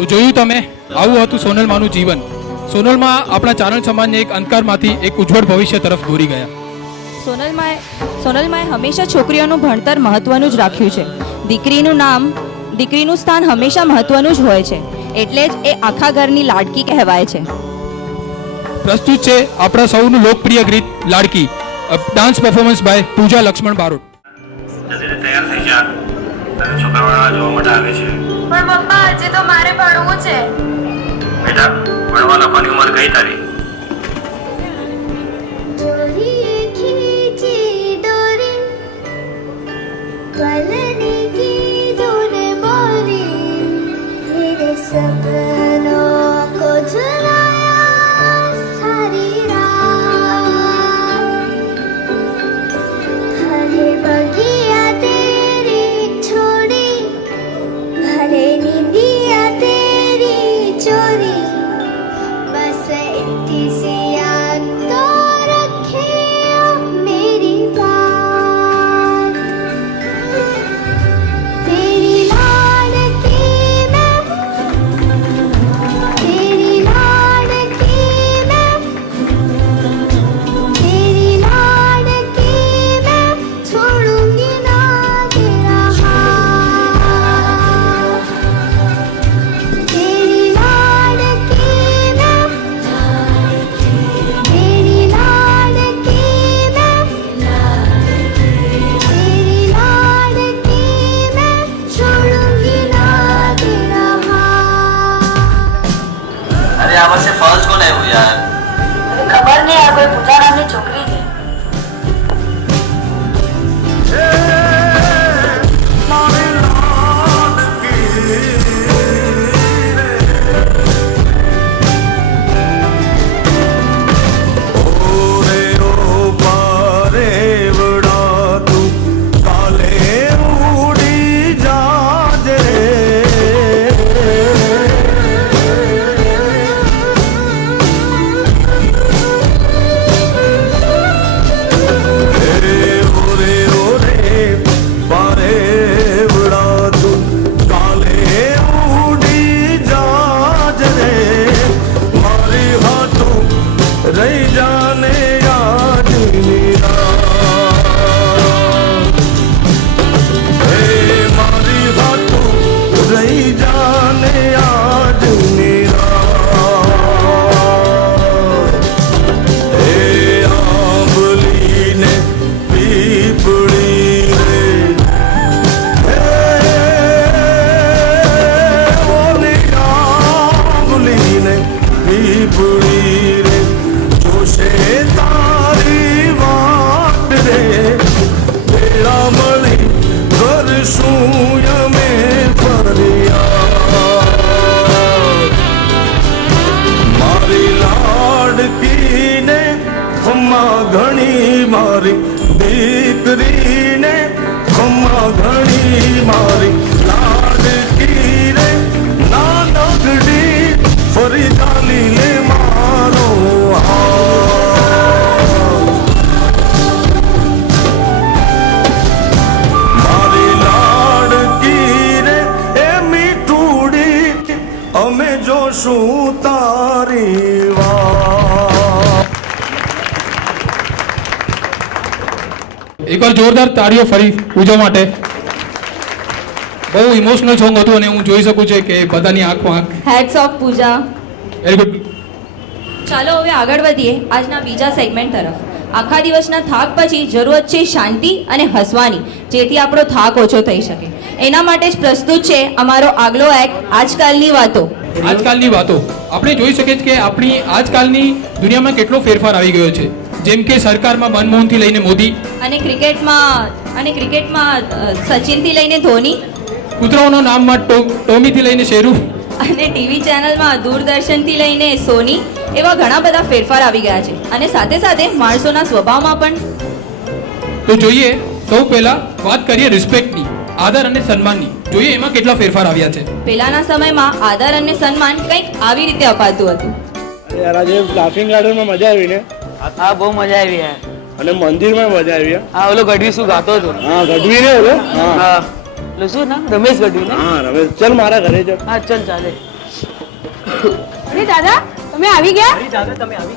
તો જોયું તમે, આવું હતું સોનલમાનું જીવન. સોનલમાં આપણા ચારણ સમાજને એક અંધકારમાંથી એક ઉજ્જવળ ભવિષ્ય તરફ દોરી ગયા. સોનલમાએ હંમેશા છોકરીઓનું ભણતર મહત્વનું જ રાખ્યું છે. દીકરીનું સ્થાન હંમેશા મહત્વનું જ હોય છે, એટલે જ એ આખા ઘરની લાડકી કહેવાય છે. પ્રસ્તુત છે આપણા સૌનું લોકપ્રિય ગીત લાડકી, ડાન્સ પરફોર્મન્સ બાય પૂજા લક્ષ્મણ બારોટ. તૈયાર થઈ જા, તને છોકરાવાળા જોવા માટે આવે છે. પણ પપ્પા, હજી તો મારે ભણવું છે. બેટા, ભણવા લખવાની ઉંમર કઈ તારી? सपनों को चुराया सारी रात, भले बगिया तेरी छोड़ी, भले नींदिया तेरी चोरी, बस इतनी सी याद तो रखे मेरी बात. तेरी लाडकी मैं, तेरी लाडकी मैं, तेरी लाडकी मैं, छोड़ूंगी ना तेरा हाथ. तेरी लाडकी मैं, तेरी लाडकी मैं, तेरी लाडकी मैं, छोड़ूंगी ना तेरा हाथ. અરે આ વર્ષે ફર્સ્ટ કોણ આવ્યું યાર? ખબર નહીં, આ કોઈ પૂજા નામની છોકરી છે. रही जाने याद मारी हाथों रही जाने याद आंबली ने पीपड़ी रे, आंबली ने पीपड़ी रे, જોશે તારી વાટ રે, વેળા મળી કરશું અમે ફરિયાદ. મારી લાડકીને ખમ્મા ઘણી, મારી દીકરીને ખમ્મા ઘણી, મારી લાડકી રે ના નગડી ફરી ચાલી લે મારો મારી લાડકી રે એ મીઠુડી, અમે જોશું તારી વાત. એકવાર જોરદાર તાળીઓ ફરી પૂજા માટે. બહુ ઇમોશનલ સોંગ હતું અને હું જોઈ શકું છું કે બધાની આંખો આંખ. Hats off Pooja. Very good. ચાલો હવે આગળ વધીએ આજના બીજા સેગમેન્ટ તરફ. આખા દિવસના થાક પછી જરૂરત છે શાંતિ અને હસવાની, જેથી આપણો થાક ઓછો થઈ શકે. એના માટે જ પ્રસ્તુત છે અમારો આગલો એક્ટ, આજકાલની વાતો. આજકાલની વાતો. આપણે જોઈ શકીએ છીએ કે આપણી આજકાલની દુનિયામાં કેટલો ફેરફાર આવી ગયો છે. જેમ કે સરકારમાં મનમોહનથી લઈને મોદી, અને ક્રિકેટમાં સચિનથી લઈને ધોની, કૂતરાઓના નામમાં ટોમીથી લઈને શેરુ, અને ટીવી ચેનલમાં દૂરદર્શનથી લઈને સોની, એવા ઘણા બધા ફેરફાર આવી ગયા છે. અને સાથે સાથે માણસોના સ્વભાવમાં પણ. તો જોઈએ, સૌ પહેલા વાત કરીએ રિસ્પેક્ટની, આદર અને સન્માનની. જોઈએ એમાં કેટલા ફેરફાર આવ્યા છે. પહેલાના સમયમાં આદર અને સન્માન કંઈક આવી રીતે અપાતું હતું. યાર આજે લાફિંગ ગાર્ડનમાં મજા આવી ને? હા બહુ મજા આવી યાર. અને મંદિરમાં મજા આવી. હા ઓલો ગઢવી શું ગાતો હતો? હા ગઢવી ને ઓલો. હા ઓલો શું ના રમેશ ગઢવી ને? હા રમેશ. ચલ મારા ઘરે ચલ. હા ચલ ચાલે. અરે દાદા તમે આવી ગયા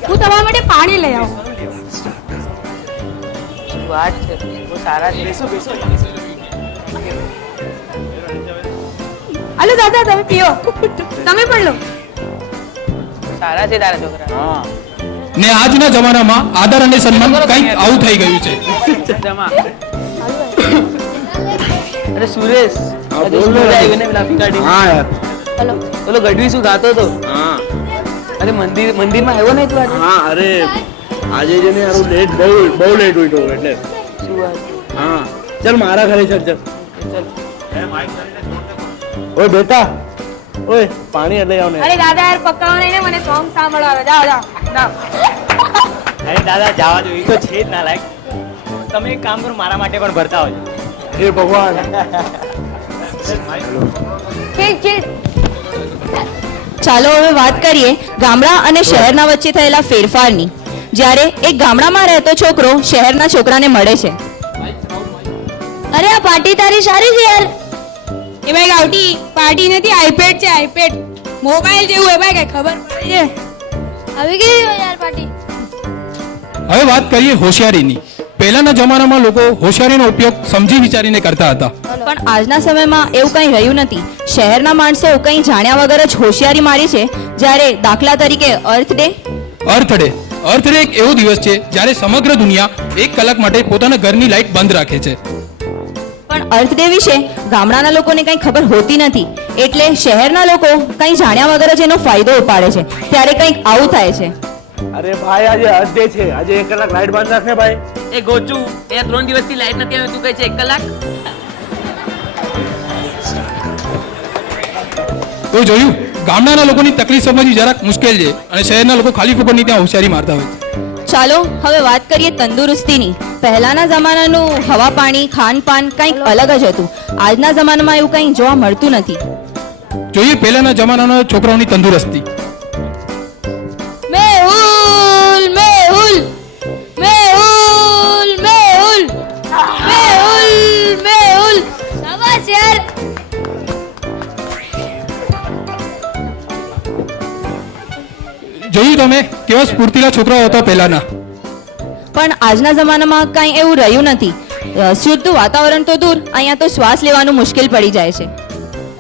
હું તમારા માટે પાણી લઈ આવું શું વાત છે બહુ સારા છે અલે દાદા તમે પીઓ તમે પણ લો સારા છે તારા છોકરા ને આજના જમાનામાં આદર અને સન્માન કંઈક આવું થઈ ગયું છે. જમા. અરે સુરેશ હા, આજે બોલ શું ને. મજા આવી ગઈ ને લાફી કાઢી હા યાર હલો ઓલો ગઢવી શું ગાતો હતો હા અરે મંદિરમાં આવ્યો ને તું આજે હા અરે આજે છે ને યાર લેટ બહુ લેટ ઉઠ્યો એટલે શું વાત હા ચાલ મારા ઘરે ચાલ ચાલ ચાલ ઓય બેટા ઓય પાણી લઈ આવ ને અરે દાદા યાર પક્કાઓ નહીં ને મને સોંગ સાંભળવા આવે જાઓ જાઓ અરે દાદા જવા દો એ તો છે જ ના લાયક તમે એક કામ કરો મારા માટે પણ ભરતા હોય હે ભગવાન ઠીક ઠીક ચાલો હવે વાત કરીએ ગામડા અને શહેરના વચ્ચે થયેલા ફેરફારની. જ્યારે એક ગામડામાં રહેતો છોકરો શહેરના છોકરાને મળે છે. અરે આ પાર્ટી તારી સારી છે યાર. એ ભાઈ ગાવટી પાર્ટી નથી આઈપેડ છે આઈપેડ મોબાઈલ જેવું હે ભાઈ કઈ ખબર પડે છે આવી ગઈ યાર પાર્ટી. હવે વાત કરીએ હોશિયારીની. પહેલાના જમાનામાં લોકો હોશિયારીનો ઉપયોગ સમજી વિચારીને કરતા હતા. પણ આજના સમયમાં એવું કંઈ રહ્યું નથી. શહેરના માણસો કંઈ જાણ્યા વગર જ હોશિયારી મારી છે. જ્યારે દાખલા તરીકે અર્થ ડે. અર્થ ડે એક એવો દિવસ છે જ્યારે સમગ્ર દુનિયા 1 કલાક માટે પોતાના ઘરની લાઇટ બંધ રાખે છે. પણ અર્થ ડે વિશે ગામડાના લોકોને કંઈ ખબર હોતી નથી. એટલે શહેરના લોકો કંઈ જાણ્યા વગર જ એનો ફાયદો ઉપાડે છે. ત્યારે કંઈક આવું થાય છે. અરે ભાઈ આજે અડધે છે આજે 1 કલાક લાઈટ બંધ રાખને ભાઈ એ ગોચું એ 3 દિવસથી લાઈટ નથી આવી તું કહે છે 1 કલાક તો જોયું, ગામડાના લોકોની તકલીફ સમજવી જરાક મુશ્કેલ છે અને શહેરના લોકો ખાલી ફોકટની ત્યાં હોશિયારી મારતા હોય છે. ચાલો હવે વાત કરીએ તંદુરસ્તીની. પહેલાના જમાનાનું હવા પાણી ખાનપાન કંઈક અલગ જ હતું. આજના જમાનામાં એવું કંઈ જોવા મળતું નથી. જોઈએ પહેલાના જમાનાના છોકરાઓની તંદુરસ્તી. મેહુલ મેહુલ મેહુલ મેહુલ મેહુલ મેહુલ શાબાશ યાર. જોયું તમે કેવા સ્ફૂર્તિલા છોકરાઓ હતા પહેલાના. પણ આજના જમાનામાં કંઈ એવું રહ્યું નથી. શુદ્ધ વાતાવરણ તો દૂર, અહીંયા તો શ્વાસ લેવાનું મુશ્કેલ પડી જાય છે.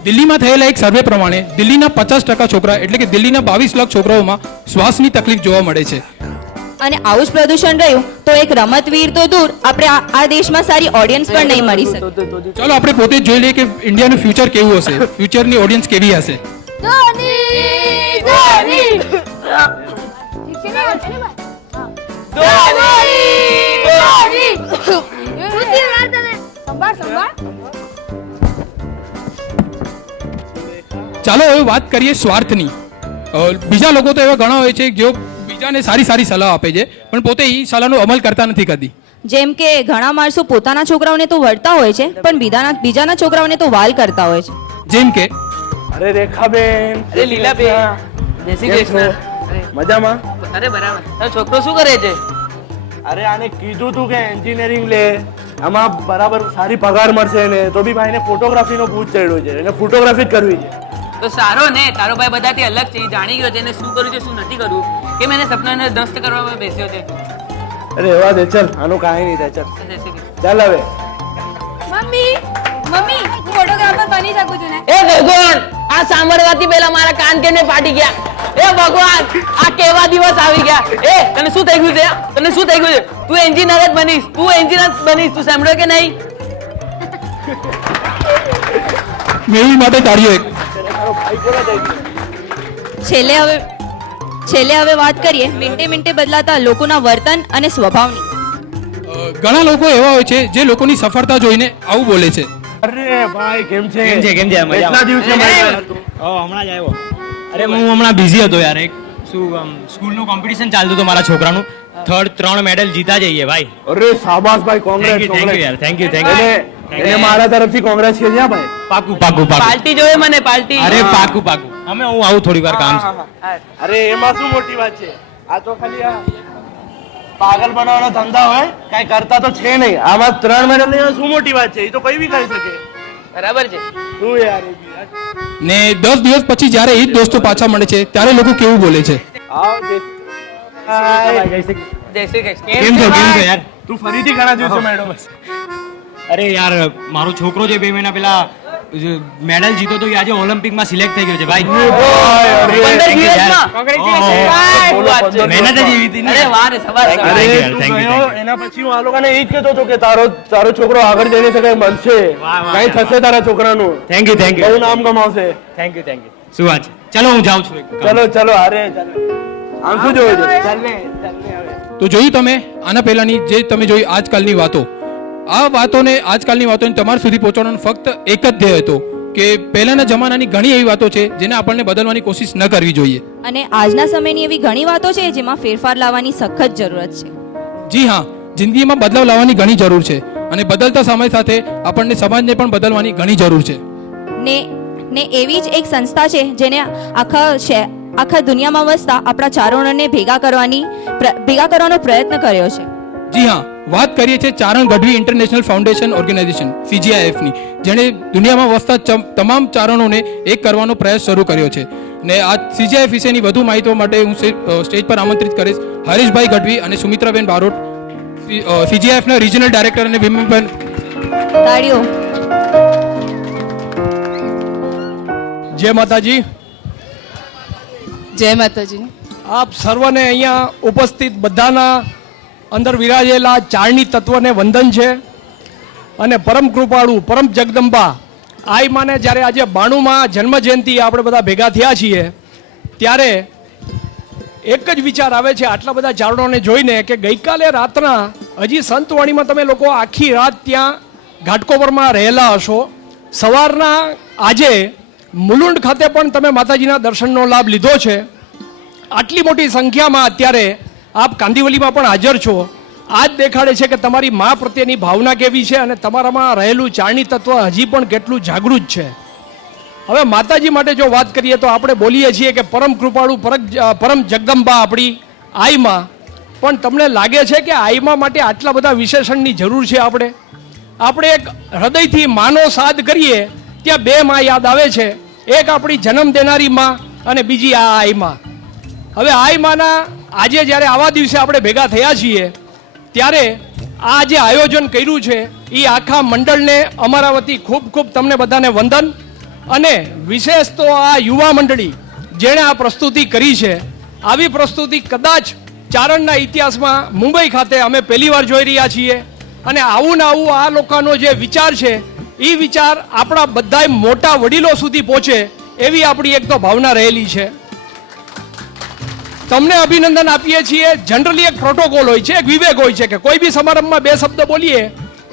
દિલ્હીમાં થયેલા એક સર્વે પ્રમાણે દિલ્હીના 50% છોકરા એટલે કે દિલ્હીના 22 લાખ છોકરાઓમાં શ્વાસની તકલીફ જોવા મળે છે. અને આવું જ પ્રદૂષણ રહ્યું તો એક રમતવીર તો દૂર, આપણે આ દેશમાં સારી ઓડિયન્સ પણ નહીં મળી શકે. ચાલો આપણે પોતે જ જોઈ લઈએ કે ઇન્ડિયાનું ફ્યુચર કેવું હશે, ફ્યુચરની ઓડિયન્સ કેવી હશે. ધોની ધોની સંભાળ સંભાળ ચાલો હવે વાત કરીએ સ્વાર્થની. બીજા લોકો તો એવા ઘણા હોય છે જેઓ બીજાને સારી સારી સલાહ આપે છે પણ પોતે એ સલાહનો અમલ કરતા નથી કદી. જેમ કે ઘણા માણસો પોતાના છોકરાઓને તો વળતા હોય છે પણ બીજાના છોકરાઓને તો વાલ કરતા હોય છે. જેમ કે અરે રેખાબેન અરે લીલાબેન જય શ્રી કેમ છો? કૃષ્ણ મજામાં અરે બરાબર તારો છોકરો શું કરે છે અરે આને કીધું તું કે એન્જિનિયરિંગ લે આમાં બરાબર સારી પગાર મળશે ને તો બી ભાઈને ફોટોગ્રાફીનો ભૂત ચડ્યો છે એને ફોટોગ્રાફી જ કરવી છે. તો સારો ને તારો ભાઈ બધાથી અલગ છે એ જાણી ગયો છે એને શું કરવું છે શું નથી કરવું કે મેં એને સપનાને ધ્વસ્ત કરવામાં બેસ્યો છે અરે એવા દે ચાલ આનું કાંઈ નહીં થાય ચાલ જય શ્રી કૃષ્ણ. ચાલ હવે મમ્મી મમ્મી હું ફોટોગ્રાફર બની શકું છું ને એ ભગવાન આ સાંભળવાથી પહેલા મારા કાન કેમને ફાટી ગયા એ ભગવાન આ કેવા દિવસ આવી ગયા એ તને શું થઈ ગયું છે તને શું થઈ ગયું છે તું એન્જિનિયર જ બનીશ તું સાંભળ્યો કે નહીં મેહુલ માટે તાળીઓ એક. છેલ્લે હવે વાત કરીએ મિનિટે બદલાતા લોકોના વર્તન અને સ્વભાવની. ઘણા લોકો એવા હોય છે જે લોકોની સફળતા જોઈને આવું બોલે છે. અરે ભાઈ કેમ છે કેમ છે મજામાં? કેટલા દિવસે મળ્યા? હમણાં જ આવ્યો અરે હું હમણાં બિઝી હતો યાર એક શું સ્કૂલનું કોમ્પિટિશન ચાલતું હતું મારા છોકરાનું 3 મેડલ જીતા જઈએ ભાઈ અરે શાબાશ ભાઈ કોંગ્રેસ યાર થેન્ક યુ એને મારા તરફથી કોંગ્રેસ કે છે ભાઈ પાકું પાર્ટી જોઈએ મને પાર્ટી અરે પાકું અમે હું આવું થોડી વાર કામ છે અરે એમાં શું મોટી વાત છે આ તો ખાલી આ પાગલ બનાવવાનો ધંધા હોય કઈ કરતા તો છે નહીં આમાં 3 મેડલ લેવા શું મોટી વાત છે એ તો કોઈ બી કરી શકે બરાબર છે. શું યાર એ બી યાર. ને 10 દિવસ પછી જ્યારે એ જ દોસ્તો પાછા મળે છે ત્યારે લોકો કેવું બોલે છે? આવ જે જય શ્રી કૃષ્ણ. કેમ છો યાર? તું ફરીથી ઘણા દિવસો મેડમ અરે યાર મારો છોકરો જે 2 મહિના પહેલા મેડલ જીતો તો એ આજે ઓલિમ્પિકમાં સિલેક્ટ થઈ ગયો છે ભાઈ. 15 દિવસમાં? શું વાત છે? મહેનત જ એવી હતી ને. અરે વાહ રે, શાબાશ. Thank you, તું thank you, ગયો, thank you. એના પછી હું આ લોકોને એ જ કહેતો હતો કે તારો છોકરો આગળ જઈને છે કઈ બનશે, વાહ, વાહ, કઈ થશે તારા છોકરાનું, થેન્ક યુ બહુ નામ કમાવશે. થેન્ક યુ શું વાત છે? ચલો હું જાઉં છું એક કામ. ચલો અરે ચાલો આમ શું જોયું છે? ચાલ ને હવે. તો જોયું તમે આના પહેલાની જે તમે જોઈ આજકાલની વાતો, આ વાતોને આજકાલની વાતોને તમારા સુધી પહોંચાડવાનો ફક્ત એક જ ધ્યેય હતો કે પહેલાના જમાનાની ઘણી એવી વાતો છે જેને આપણને બદલવાની કોશિશ ન કરવી જોઈએ. અને આજના સમયની એવી ઘણી વાતો છે જેમાં ફેરફાર લાવવાની સખત જરૂરત છે. જી હા, જિંદગીમાં બદલાવ લાવવાની ઘણી જરૂર છે અને બદલતા સમય સાથે આપણને સમાજને પણ બદલવાની ઘણી જરૂર છે. ને એવી જ એક સંસ્થા છે જેને આખા દુનિયામાં વસતા આપણા ચારણોને ભેગા કરવાનો પ્રયત્ન કર્યો છે. જી હા, વાત કરીએ છીએ Charan Gadhvi international foundation organisation CGIF ની, જેણે દુનિયામાં વસતા તમામ ચારણોને એક કરવાનો પ્રયાસ શરૂ કર્યો છે. ને આ CGIF વિશેની વધુ માહિતી માટે હું સ્ટેજ પર આમંત્રિત કરીશ હરીશભાઈ ગઢવી અને સુમિત્રાબેન બારોટ, CGIF ના રિજનલ ડાયરેક્ટર અને વિમેન. તાળીઓ. જય માતાજી. જય માતાજી. આપ સર્વને અહીંયા ઉપસ્થિત બધાના અંદર વિરાજેલા ચારણી તત્વને વંદન છે. અને પરમ કૃપાળુ પરમ જગદંબા આઈ માને જ્યારે આજે 92માં જન્મ જયંતિ આપણે બધા ભેગા થયા છીએ ત્યારે એક જ વિચાર આવે છે આટલા બધા ચારણોને જોઈને કે ગઈકાલે રાતના હજી સંતવાણીમાં તમે લોકો આખી રાત ત્યાં ઘાટકોપરમાં રહેલા હશો. સવારના આજે મુલુંડ ખાતે પણ તમે માતાજીના દર્શનનો લાભ લીધો છે. આટલી મોટી સંખ્યામાં અત્યારે આપ કાંદીવલીમાં પણ હાજર છો. આ જ દેખાડે છે કે તમારી મા પ્રત્યેની ભાવના કેવી છે અને તમારામાં રહેલું ચારણી તત્વ હજી પણ કેટલું જાગૃત છે. હવે માતાજી માટે જો વાત કરીએ તો આપણે બોલીએ છીએ કે પરમ કૃપાળુ પરમ જગદંબા આપણી આઈમાં, પણ તમને લાગે છે કે આઈમાં માટે આટલા બધા વિશેષણની જરૂર છે? આપણે એક હૃદયથી માનો સાદ કરીએ ત્યાં 2 માં યાદ આવે છે, એક આપણી જન્મ દેનારી માં અને બીજી આ આઈમાં. હવે આઈમાના આજે જ્યારે આવા દિવસે આપણે ભેગા થયા છીએ ત્યારે આ જે આયોજન કર્યું છે એ આખા મંડળને અમારા વતી ખૂબ ખૂબ તમને બધાને વંદન. અને વિશેષ તો આ યુવા મંડળી જેણે આ પ્રસ્તુતિ કરી છે, આવી પ્રસ્તુતિ કદાચ ચારણના ઇતિહાસમાં મુંબઈ ખાતે અમે પહેલીવાર જોઈ રહ્યા છીએ. અને આવું ને આવું આ લોકોનો જે વિચાર છે એ વિચાર આપણા બધા મોટા વડીલો સુધી પહોંચે એવી આપણી એક તો ભાવના રહેલી છે. તમને અભિનંદન આપીએ છીએ. જનરલી એક પ્રોટોકોલ હોય છે, એક વિવેક હોય છે કે કોઈ બી સમારંભમાં 2 શબ્દ બોલીએ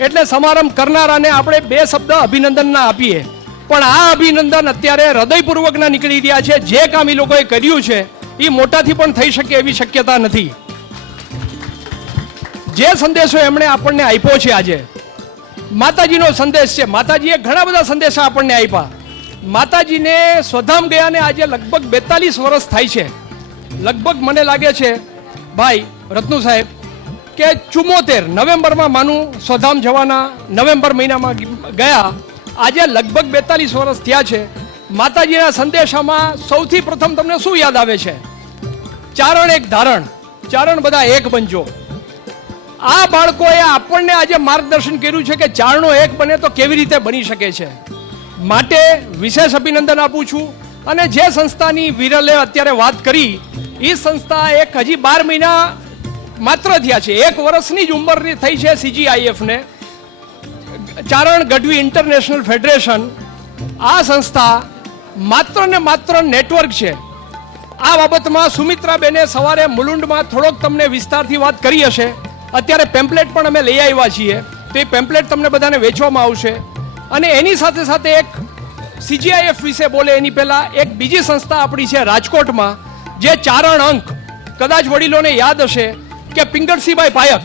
એટલે સમારંભ કરનારાને આપણે 2 શબ્દ અભિનંદનના આપીએ. પણ આ અભિનંદન અત્યારે હૃદયપૂર્વકના નીકળી રહ્યા છે. જે કામ એ લોકોએ કર્યું છે એ મોટાથી પણ થઈ શકે એવી શક્યતા નથી. જે સંદેશો એમણે આપણને આપ્યો છે આજે માતાજીનો સંદેશ છે. માતાજીએ ઘણા બધા સંદેશા આપણને આપ્યા. માતાજીને સ્વધામ ગયાને આજે લગભગ 42 વર્ષ થાય છે. લગભગ મને લાગે છે ભાઈ રત્નુ સાહેબ કે 74 નવેમ્બરમાં માનું સ્વધામ જવાના નવેમ્બર મહિનામાં ગયા. આજે લગભગ 42 વર્ષ થયા છે. માતાજીના સંદેશામાં સૌથી પ્રથમ તમને શું યાદ આવે છે? ચારણ એક ધારણ, ચારણ બધા એક બનજો. આ બાળકોએ આપણને આજે માર્ગદર્શન કર્યું છે કે ચારણો એક બને તો કેવી રીતે બની શકે છે. માટે વિશેષ અભિનંદન આપું છું. અને જે સંસ્થાની વિરલે અત્યારે વાત કરી એ સંસ્થા એક હજી 12 મહિના માત્ર થયા છે, 1 વર્ષની જ ઉંમરની થઈ છે CGIF ને, ચારણ ગઢવી ઇન્ટરનેશનલ ફેડરેશન. આ સંસ્થા માત્ર ને માત્ર નેટવર્ક છે. આ બાબતમાં સુમિત્રાબેને સવારે મુલુંડમાં થોડોક તમને વિસ્તારથી વાત કરી હશે. અત્યારે પેમ્પલેટ પણ અમે લઈ આવ્યા છીએ, તો એ પેમ્પલેટ તમને બધાને વેચવામાં આવશે. અને એની સાથે સાથે એક CGIF વિશે બોલે એની પહેલા એક બીજી સંસ્થા આપણી છે રાજકોટમાં, જે ચારણ અંક, કદાચ વડીલોને યાદ હશે કે પિંગળસીભાઈ પાયક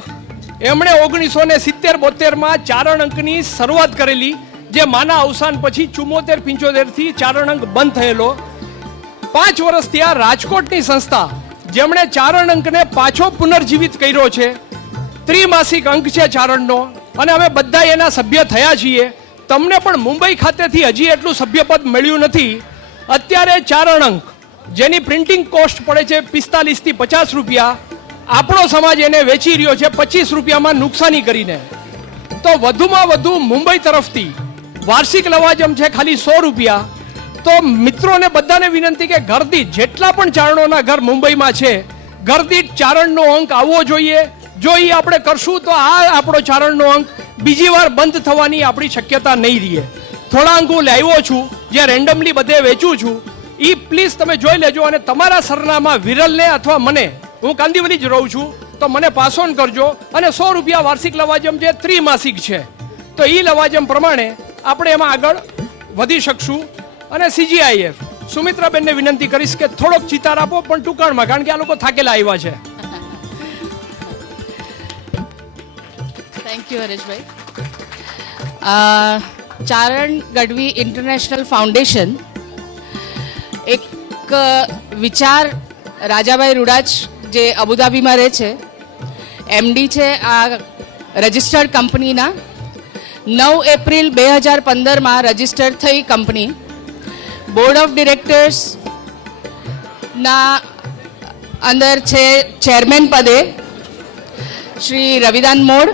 એમણે 1970-72માં ચારણ અંકની શરૂઆત કરેલી, જે માના અવસાન પછી 74-75થી ચારણ અંક બંધ થયેલો. 5 વર્ષ ત્યાં રાજકોટની સંસ્થા જેમણે ચારણ અંકને પાછો પુનર્જીવિત કર્યો છે. ત્રિમાસિક અંક છે ચારણનો અને અમે બધા એના સભ્ય થયા છીએ. તમને પણ મુંબઈ ખાતેથી હજી એટલું સભ્યપદ મળ્યું નથી. અત્યારે 4 અંક જેની પ્રિન્ટિંગ કોસ્ટ પડે છે 45 થી 50 રૂપિયા, આપણો સમાજ એને વેચી રહ્યો છે 25 રૂપિયામાં નુકસાની કરીને. તો વધુમાં વધુ મુંબઈ તરફથી વાર્ષિક લવાજમ છે ખાલી 100 રૂપિયા. તો મિત્રોને બધાને વિનંતી કે ઘરદીઠ જેટલા પણ ચારણોના ઘર મુંબઈમાં છે, ઘરદીઠ ચારણનો અંક આવવો જોઈએ. જો એ આપણે કરશું તો આ આપણો ચારણનો અંક બીજી વાર બંધ થવાની આપણી શક્યતા નહીં રહે. થોડા અંક હું લાવ્યો છું જે રેન્ડમલી બધે વેચું છું, એ પ્લીઝ તમે જોઈ લેજો. અને તમારા સરનામા વિરલને અથવા મને, હું કાંદીવલી જ રહું છું, તો મને પાસ ઓન કરજો. અને 100 રૂપિયા વાર્ષિક લવાજમ જે ત્રિમાસિક છે, તો એ લવાજમ પ્રમાણે આપણે એમાં આગળ વધી શકશું. અને CGIF સુમિત્રાબેનને વિનંતી કરીશ કે થોડોક ચિતાર આપો, પણ ટૂંકાણમાં, કારણ કે આ લોકો થાકેલા આવ્યા છે. Thank you Hareshbhai. Charan Gadhvi international foundation એક વિચાર રાજાભાઈ રૂડાચ જે અબુધાબીમાં રહે છે, MD છે આ રજિસ્ટર્ડ કંપનીના. 9 એપ્રિલ 2015માં રજિસ્ટર થઈ કંપની. બોર્ડ ઓફ ડિરેક્ટર્સના અંદર છે ચેરમેન પદે Shri Ravidan Mod,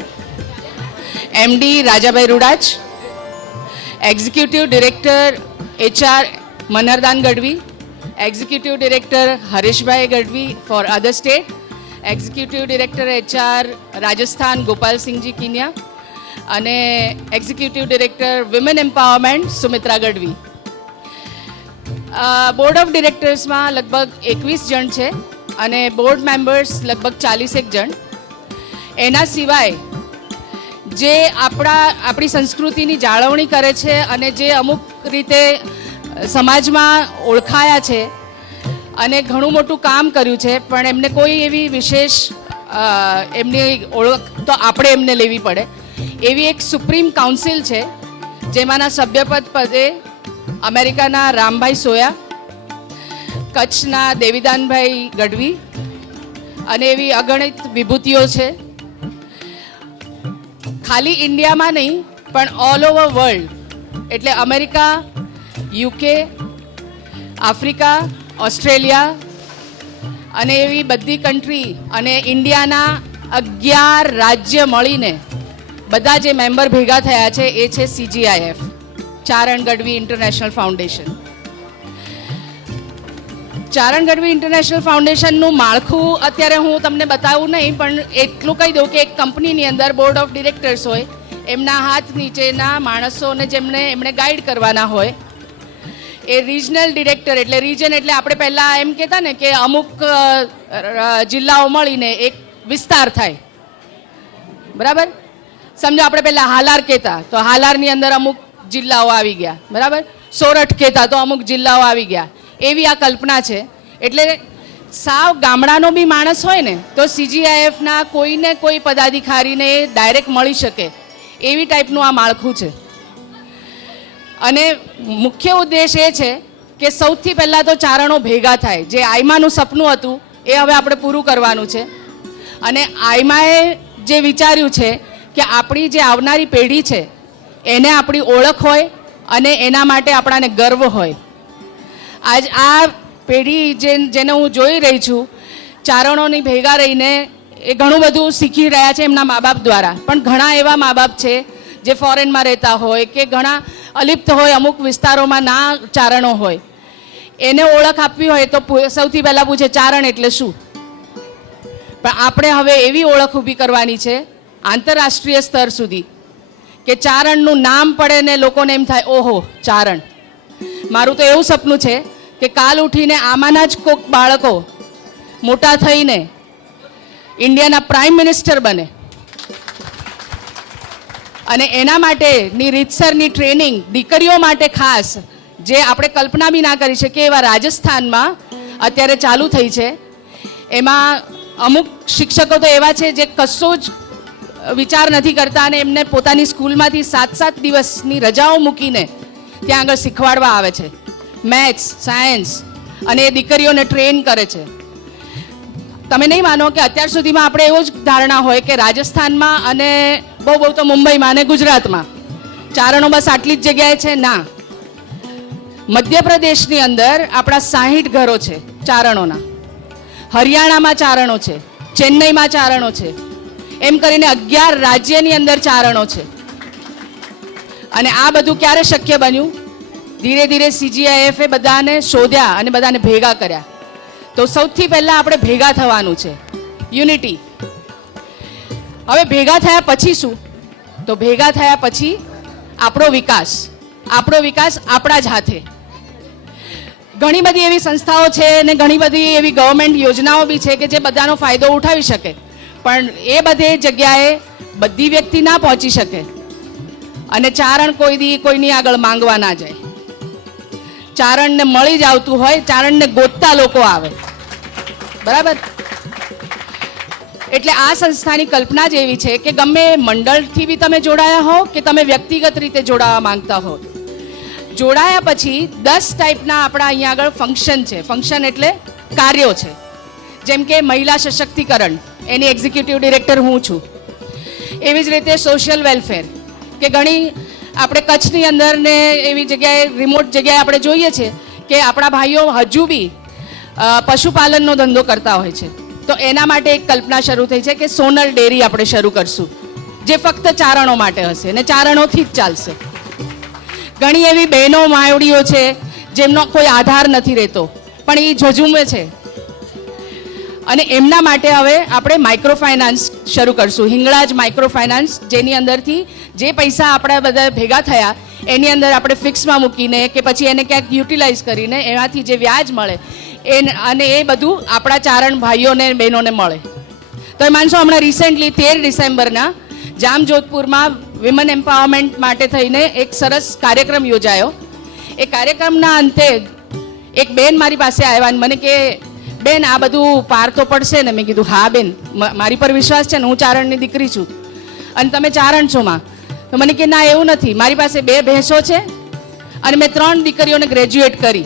MD Rajabhai Rudach, executive director HR Manhardan Gadhvi, executive director Hareshbhai Gadhvi for other state, executive director HR Rajasthan Gopalsinhji Kiniya, અને executive director women empowerment Sumitra Gadhvi. Board of ડિરેક્ટર્સમાં લગભગ 21 જણ છે અને બોર્ડ મેમ્બર્સ લગભગ 41 જણ. એના સિવાય જે આપણી સંસ્કૃતિની જાળવણી કરે છે અને જે અમુક રીતે સમાજમાં ઓળખાયા છે અને ઘણું મોટું કામ કર્યું છે, પણ એમને કોઈ એવી વિશેષ એમની ઓળખ તો આપણે એમને લેવી પડે એવી એક સુપ્રીમ કાઉન્સિલ છે, જેમાંના સભ્યપદ પદે અમેરિકાના રામભાઈ સોયા, કચ્છના દેવીદાનભાઈ ગઢવી અને એવી અગણિત વિભૂતિઓ છે. ખાલી ઇન્ડિયામાં નહીં પણ ઓલ ઓવર વર્લ્ડ, એટલે અમેરિકા, UK, આફ્રિકા, ઓસ્ટ્રેલિયા અને એવી બધી કન્ટ્રી અને ઇન્ડિયાના 11 રાજ્ય મળીને બધા જે મેમ્બર ભેગા થયા છે એ છે CGIF, ચારણ ગઢવી ઇન્ટરનેશનલ ફાઉન્ડેશન. ચારણ ગઢવી ઇન્ટરનેશનલ ફાઉન્ડેશનનું માળખું અત્યારે હું તમને બતાવું નહીં, પણ એટલું કહી દઉં કે એક કંપનીની અંદર બોર્ડ ઓફ ડિરેક્ટર્સ હોય, એમના હાથ નીચેના માણસોને જેમને એમણે ગાઈડ કરવાના હોય એ રિજનલ ડિરેક્ટર, એટલે રિજન એટલે આપણે પહેલાં એમ કહેતા ને કે અમુક જિલ્લાઓ મળીને એક વિસ્તાર થાય, બરાબર? સમજો આપણે પહેલાં હાલાર કહેતા તો હાલારની અંદર અમુક જિલ્લાઓ આવી ગયા, બરાબર? સોરઠ કહેતા તો અમુક જિલ્લાઓ આવી ગયા. એવી આ કલ્પના છે. એટલે સાવ ગામડાનો બી માણસ હોય ને તો CGIFના કોઈને કોઈ પદાધિકારીને ડાયરેક્ટ મળી શકે એવી ટાઈપનું આ માળખું છે. અને મુખ્ય ઉદ્દેશ એ છે કે સૌથી પહેલાં તો ચારણો ભેગા થાય. જે આઈમાનું સપનું હતું એ હવે આપણે પૂરું કરવાનું છે. અને આઈમાએ જે વિચાર્યું છે કે આપણી જે આવનારી પેઢી છે એને આપણી ઓળખ હોય અને એના માટે આપણાને ગર્વ હોય. આજ આ પેઢી જેને હું જોઈ રહી છું, ચારણોની ભેગા રહીને એ ઘણું બધું શીખી રહ્યા છે એમના મા બાપ દ્વારા. પણ ઘણા એવા મા બાપ છે જે ફોરેનમાં રહેતા હોય કે ઘણા અલિપ્ત હોય, અમુક વિસ્તારોમાં ના ચારણો હોય. એને ઓળખ આપવી હોય તો સૌથી પહેલાં પૂછે ચારણ એટલે શું? પણ આપણે હવે એવી ઓળખ ઊભી કરવાની છે આંતરરાષ્ટ્રીય સ્તર સુધી કે ચારણનું નામ પડે ને લોકોને એમ થાય ઓહો ચારણ. મારું તો એવું સપનું છે કે કાલ ઉઠીને આમાંના જ કોઈક બાળકો મોટા થઈને ઇન્ડિયાના પ્રાઇમ મિનિસ્ટર બને. અને એના માટેની રીતસરની ટ્રેનિંગ દીકરીઓ માટે ખાસ, જે આપણે કલ્પના બી ના કરી શકીએ એવા રાજસ્થાનમાં અત્યારે ચાલુ થઈ છે. એમાં અમુક શિક્ષકો તો એવા છે જે કશો જ વિચાર નથી કરતા અને એમને પોતાની સ્કૂલમાંથી 7-7 દિવસની રજાઓ મૂકીને ત્યાં આગળ શીખવાડવા આવે છે, મેથ્સ, સાયન્સ, અને એ દીકરીઓને ટ્રેન કરે છે. તમે નહીં માનો કે અત્યાર સુધીમાં આપણે એવો જ ધારણા હોય કે રાજસ્થાનમાં અને બહુ તો મુંબઈમાં અને ગુજરાતમાં ચારણો બસ આટલી જ જગ્યાએ છે? ના. મધ્યપ્રદેશની અંદર આપણા 60 ઘરો છે ચારણોના, હરિયાણામાં ચારણો છે, ચેન્નઈમાં ચારણો છે, એમ કરીને 11 રાજ્યની અંદર ચારણો છે. અને આ બધું ક્યારે શક્ય બન્યું? ધીરે ધીરે CGIF એ બધાને શોધ્યા અને બધાને ભેગા કર્યા. તો સૌથી પહેલા આપણે ભેગા થવાનું છે, યુનિટી. હવે ભેગા થયા પછી શું? તો ભેગા થયા પછી આપણો વિકાસ આપણા જ હાથે. ઘણી બધી એવી સંસ્થાઓ છે અને ઘણી બધી એવી ગવર્મેન્ટ યોજનાઓ બી છે કે જે બધાનો ફાયદો ઉઠાવી શકે, પણ એ બધે જગ્યાએ બધી વ્યક્તિ ના પહોંચી શકે. અને ચારણ કોઈની આગળ માંગવા ના જાય. ચારણને મળી જ આવતું હોય, ચારણને ગોતતા લોકો આવે. બરાબર? એટલે આ સંસ્થાની કલ્પના જ એવી છે કે ગમે મંડળથી બી તમે જોડાયા હો કે તમે વ્યક્તિગત રીતે જોડાવા માંગતા હો, જોડાયા પછી 10 ટાઈપના આપણા અહીંયા આગળ ફંક્શન છે. ફંક્શન એટલે કાર્યો છે. જેમ કે મહિલા સશક્તિકરણ, એની એક્ઝિક્યુટિવ ડિરેક્ટર હું છું. એવી જ રીતે સોશિયલ વેલફેર, કે ઘણી આપણે કચ્છની અંદર ને એવી જગ્યાએ રિમોટ જગ્યાએ આપણે જોઈએ છે કે આપણા ભાઈઓ હજુ બી પશુપાલનનો ધંધો કરતા હોય છે. તો એના માટે એક કલ્પના શરૂ થઈ છે કે સોનલ ડેરી આપણે શરૂ કરશું, જે ફક્ત ચારણો માટે હશે અને ચારણોથી જ ચાલશે. ઘણી એવી બહેનો માવડીઓ છે જેમનો કોઈ આધાર નથી રહેતો, પણ એ ઝઝુમે છે, અને એમના માટે હવે આપણે માઇક્રો ફાઇનાન્સ શરૂ કરશું, હિંગળાજ માઇક્રો ફાઇનાન્સ, જેની અંદરથી જે પૈસા આપણા બધા ભેગા થયા એની અંદર આપણે ફિક્સમાં મૂકીને કે પછી એને ક્યાંક યુટિલાઇઝ કરીને એમાંથી જે વ્યાજ મળે અને એ બધું આપણા ચારણ ભાઈઓને બહેનોને મળે. તો એ માનશો, હમણાં રિસેન્ટલી 13 ડિસેમ્બરના જામજોધપુરમાં વિમન એમ્પાવરમેન્ટ માટે થઈને એક સરસ કાર્યક્રમ યોજાયો. એ કાર્યક્રમના અંતે એક બેન મારી પાસે આવ્યા અને મને કે, બેન આ બધું પાર તો પડશે ને? મેં કીધું હા બેન, મારી પર વિશ્વાસ છે ને, હું ચારણની દીકરી છું અને તમે ચારણ છો માં. તો મને કે ના એવું નથી, મારી પાસે 2 ભેંસો છે અને મેં 3 દીકરીઓને ગ્રેજ્યુએટ કરી.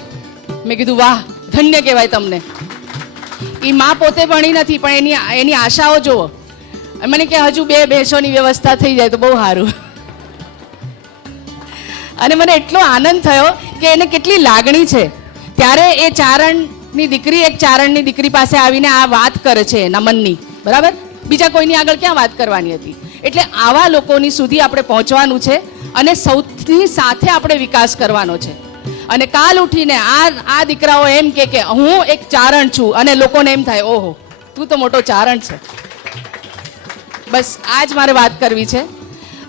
મેં કીધું વાહ, ધન્ય કહેવાય તમને. એ માં પોતે ભણી નથી પણ એની આશાઓ જુઓ. મને કે હજુ 2 ભેંસોની વ્યવસ્થા થઈ જાય તો બહુ સારું. અને મને એટલો આનંદ થયો કે એને કેટલી લાગણી છે. ત્યારે એ ચારણની દીકરી એક ચારણની દીકરી પાસે આવીને આ વાત કરે છે એના મનની. બરાબર? બીજા કોઈની આગળ ક્યાં વાત કરવાની હતી? એટલે આવા લોકોની સુધી આપણે પહોંચવાનું છે અને સૌથી સાથે આપણે વિકાસ કરવાનો છે. અને કાલ ઉઠીને આ દીકરાઓ એમ કે હું એક ચારણ છું અને લોકોને એમ થાય, ઓહો તું તો મોટો ચારણ છે. બસ આ જ મારે વાત કરવી છે.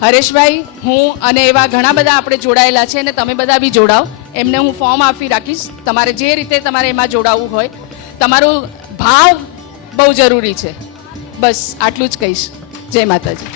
હરેશભાઈ, હું અને એવા ઘણા બધા આપણે જોડાયેલા છે અને તમે બધા બી જોડાઓ. એમને હું ફોર્મ આપી રાખીશ. તમારે જે રીતે તમારે એમાં જોડાવવું હોય, તમારું ભાવ બહુ જરૂરી છે. બસ આટલું જ કહીશ. જય માતાજી.